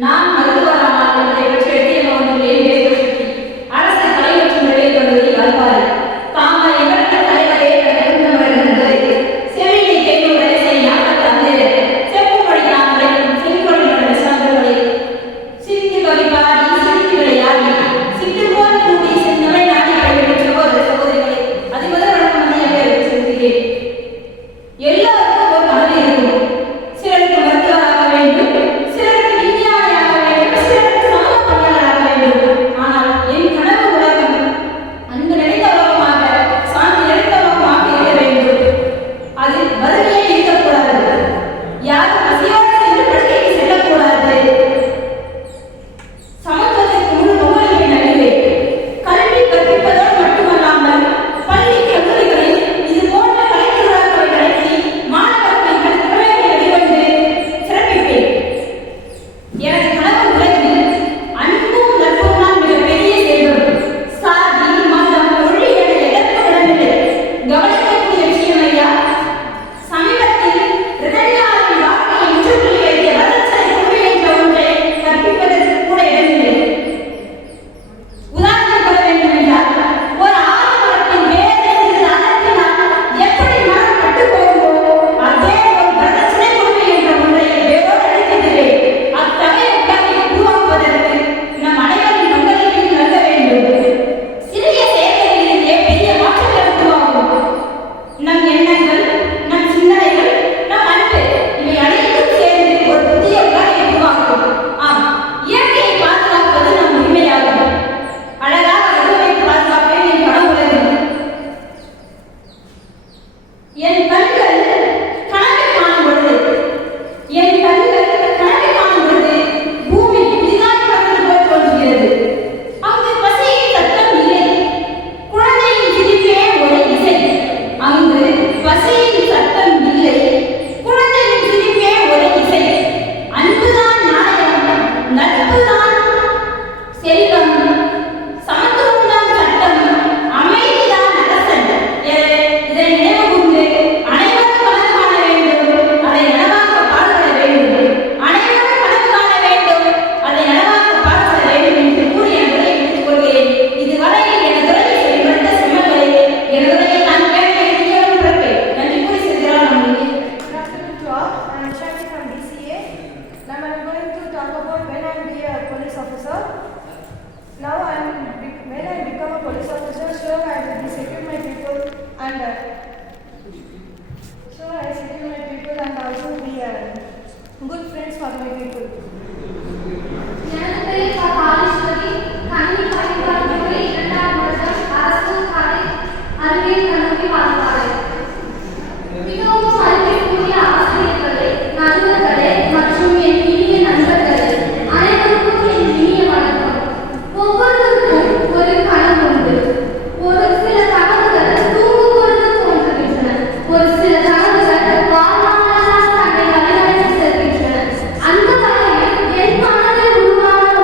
நான் மருத்துவரானால் என்பதை பற்றி எழுதிய ஒன்றிலே வேதசக்தி அரசு கலை மற்றும் நிலையக்கல்லூரி வாழ்வாறு தாங்கள் எங்களுக்கு தலைவரே தருந்தவர் என்பதை செவிலி கேட்கும் வரிசை நாங்கள் தந்தேன் செப்பு மொழி தாங்களை செங்கொழி நடந்த சான்றுகளை சித்தி கவிபாடி சித்தி விளையாடி சித்து போல் கூடி சிந்தனை நாடி கல்வி சகோதர சகோதரிகளை அதிபதி வணக்கம் மதியாக செலுத்துகிறேன். எல்லாருக்கும் ஒரு கனவு இருக்கும். சிலருக்கு மருத்துவராக வேண்டும், சிலருக்கு விஞ்ஞானியாக வேண்டும், சிலருக்கு சமூக பணியாளராக வேண்டும். ஆனால் என் கனவு உலகம் அன்பு நிறைந்த உலகமாக, சாந்தி நிறைந்த உலகமாக இருக்க வேண்டும். அது வறுமையே இருக்கக்கூடாது. யாரும் பசியோடு சென்று படுக்கைக்கு செல்லக்கூடாது. சமத்துவத்திற்கு முழு முகவரியை நல்குவேன். கல்வி கற்பிப்பதோடு மட்டுமல்லாமல் பள்ளி கல்லூரிகளில் இது போன்ற கலைஞர்களாக நடத்தி மாணவர்களின் திறமைகளை வெளிக்கொண்டு சிறப்பிப்பேன். எனது கனவு உலகில் அன்பும் நட்பும் தான் மிகப்பெரிய செல்வம். சாதி மதம் மொழி என எதற்கும் இடமில்லை. கவனிக்கக்கூடிய விஷயம் ஐயா, சமீபத்தில் ரிதன்யாவின் வாழ்க்கையை முற்றுப்புள்ளி வைத்த வரதட்சணை கொடுமை என்ற ஒன்றை கற்பிப்பதற்கு கூட இடமில்லை. உதாரணம் சொல்ல வேண்டும் என்றால், ஒரு ஆலமரத்தின் வேரை சிறிது அகற்றினால் எப்படி மரம் பட்டுப் போகுமோ, அதே போல் வரதட்சணை கொடுமை என்ற ஒன்றை வேரோடு அழித்திடுவேன். அத்தகைய உலகை உருவாக்குவதற்கு நம் அனைவரின் பங்களிப்பையும் நல்க வேண்டும். சிறிய செயல்களிலிருந்தே பெரிய மாற்றங்கள் உருவாகும். நம் எண்ணங்கள், நம் சிந்தனைகள், நம் அன்பு இவை அனைத்தும் சேர்ந்து ஒரு புதிய உலகை உருவாக்கும். ஆம், இயற்கையை பாதுகாப்பது நம் உரிமையாகும். அழகாக வடிவமைத்து பாதுகாப்பேன் என் கனவு உலகில். என் கண்கள் கனவை காணும் பொழுது பூமி புதிதாய் பிறந்தது போல் தோன்றுகிறது. அங்கு பசியின் சத்தம் இல்லை, குழந்தையின் சிரிப்பே ஒரு இசை. அங்கு பசியின் சத்தம் இல்லை, குழந்தையின் சிரிப்பே ஒரு இசை. அன்புதான் நாணயம், நட்புதான் செல்வம், சமத்துவம்தான் சட்டம், அமைதிதான் அரசன். இதை நினைவு கூர்ந்து அனைவரும் கனவு காண வேண்டும், அதை நனவாக்க பாடுபட வேண்டும். அனைவரும் கனவு காண வேண்டும், அதை நனவாக்க பாடுபட வேண்டும் என்று கூறி என் உரையை முடித்துக் கொள்கிறேன். இதுவரையில் எனது உரையை செயல்படுத்த செம்மல்களை எனது உரையை நான் கேட்டு எழுதியவன் பிறப்பேன். நன்றி கூறி செல்கிறார். Good afternoon to all. I am Shani from DCA. Now I am going to talk about when I will be a police officer. Now when I become a police officer, sure I will be secure my people and also be good friends for my people. எனது பெயர் பாலீஸ்வரி. கணினி பயன்பாட்டுத்துறை 2ஆம் வருடம் அரசு கலை அறிவியல் கல்லூரி வாழ்வாறு. மிகவும் மதிப்பிற்குரிய ஆசிரியர்களே, நண்பர்களே மற்றும் என் இனிய நண்பர்களே, அனைவருக்கும் என் இனிய வணக்கம். ஒவ்வொருவருக்கும் ஒரு கனவு உண்டு. ஒரு சில கனவுகள் தூங்கும் பொழுது தோன்றுகின்றன. ஒரு சில கனவுகள் வாழ்நாளெல்லாம் தன்னை வழிநடத்தி செல்கின்றன. அந்த வகையில் என் மனதில் உருவான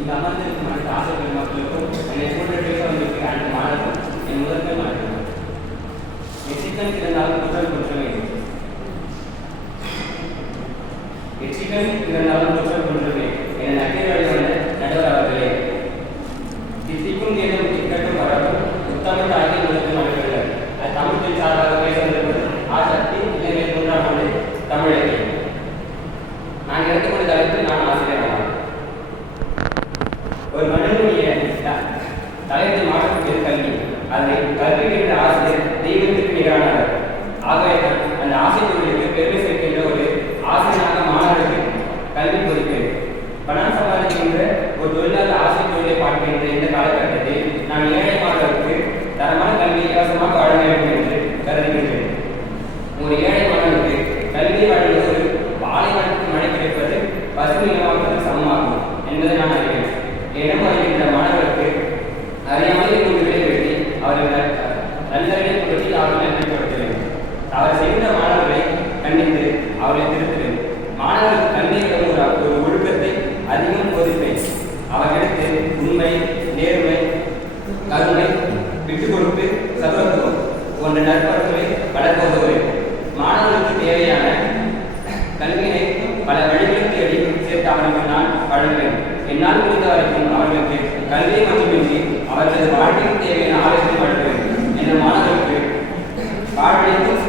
இங்கு அமர்ந்திருக்கும் அனைத்து ஆசிரியர்கள் மக்களுக்கும் என்னை போன்ற பேச வந்திருக்கிற அனைத்து மாணவர்களும் என் முதன்மை வணக்கம். எச்சிக்கன் இருந்தாலும் குற்றம் குற்றமே. எச்சிக்கன் இருந்தாலும் குற்றம் குற்றமே என நக்கீர் வழிவந்த நடுவர் அவர்களே. தித்திக்கும் தேர்தல் இக்கட்டும் வரவும் உத்தம தாய்கள் முதற்கு மனிதர்கள் அது தமிழ் சார்பாக பேச வந்திருப்பது ஆசக்தி இளைஞர் 3ஆம் ஆண்டு தமிழ் இலக்கியம். நான் எடுத்துக்கொண்ட தலைப்பு நான் ஆசிரியர் ஆவார். ஒரு மனிதனுடைய தலையத்தை மாற்றக்கூடியது கல்வி. அதை கல்வி என்ற ஆசிரியர் தெய்வத்திற்கு நிகரானவர். ஆகவே அந்த ஆசிரியர்களுக்கு பெருமை சேர்க்கின்ற ஒரு ஆசிரியராக மாணவர்களுக்கு கல்வி பொறுப்பேன். பணம் சம்பாதிக்கின்ற ஒரு தொழிலாளர் ஆசிரியர் தொழிலை பார்க்கின்ற இந்த காலகட்டத்தில் நான் ஏழை மாணவருக்கு தரமான கல்வியை இலவசமாக வழங்க வேண்டும் என்று கருதுகின்றேன். ஒரு ஏழை மாணவருக்கு கல்வியை வழங்குவது ஒரு பாலைவனத்துக்கு மழை கிடைப்பது பசுமை நிலமாக்குவது சமமாகும் என்பதை நான் அறிவேன். இடம் வருகின்ற மாணவர்களுக்கு அறியாமல் ஒரு விளைவெட்டி அவர்கள் நல்லறிவை கொடுத்து அவர்களை நன்மைப்படுத்துவேன். அவர் செய்த மாணவர்களை கண்டித்து அவர்களை திருத்துவேன். மாணவர்கள் கல்வியிடம் ஒரு ஒழுக்கத்தை அதிகம் போதிப்பேன். அவர்களுக்கு உண்மை, நேர்மை, கருணை, விட்டுக் கொடுப்பு, சகோதரத்துவம் போன்ற நற்பண்புகளை வளர்ப்பதுவேன். மாணவர்களுக்கு தேவையான கல்வியை பல வழிகளில் தேடி சேர்த்து அவர்களுக்கு நான் வழங்குவேன். என்னால் முடிந்த வரைக்கும் அவர்களுக்கு கல்வியை மட்டுமின்றி அவர்களது வாழ்க்கைக்கு தேவையான ஆலோசனை வழங்குவேன். என்ற மாணவர்களுக்கு வாழ்வழிக்கும்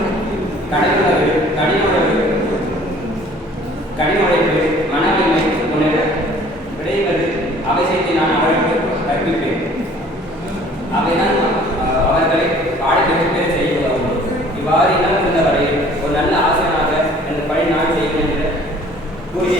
கடின உழைப்பு, மன வலிமை போன்ற விடைவது அவசியத்தை நான் அவர்களுக்கு கற்பிப்பேன். அவைதான் அவர்களை பாடத்திட்டத்தை செய்வதாகும். இவ்வாறு என்னால் முடிந்த வரையில் ஒரு நல்ல ஆசிரியராக இந்த பணி நான் செய்வேன் என்ற கூறிய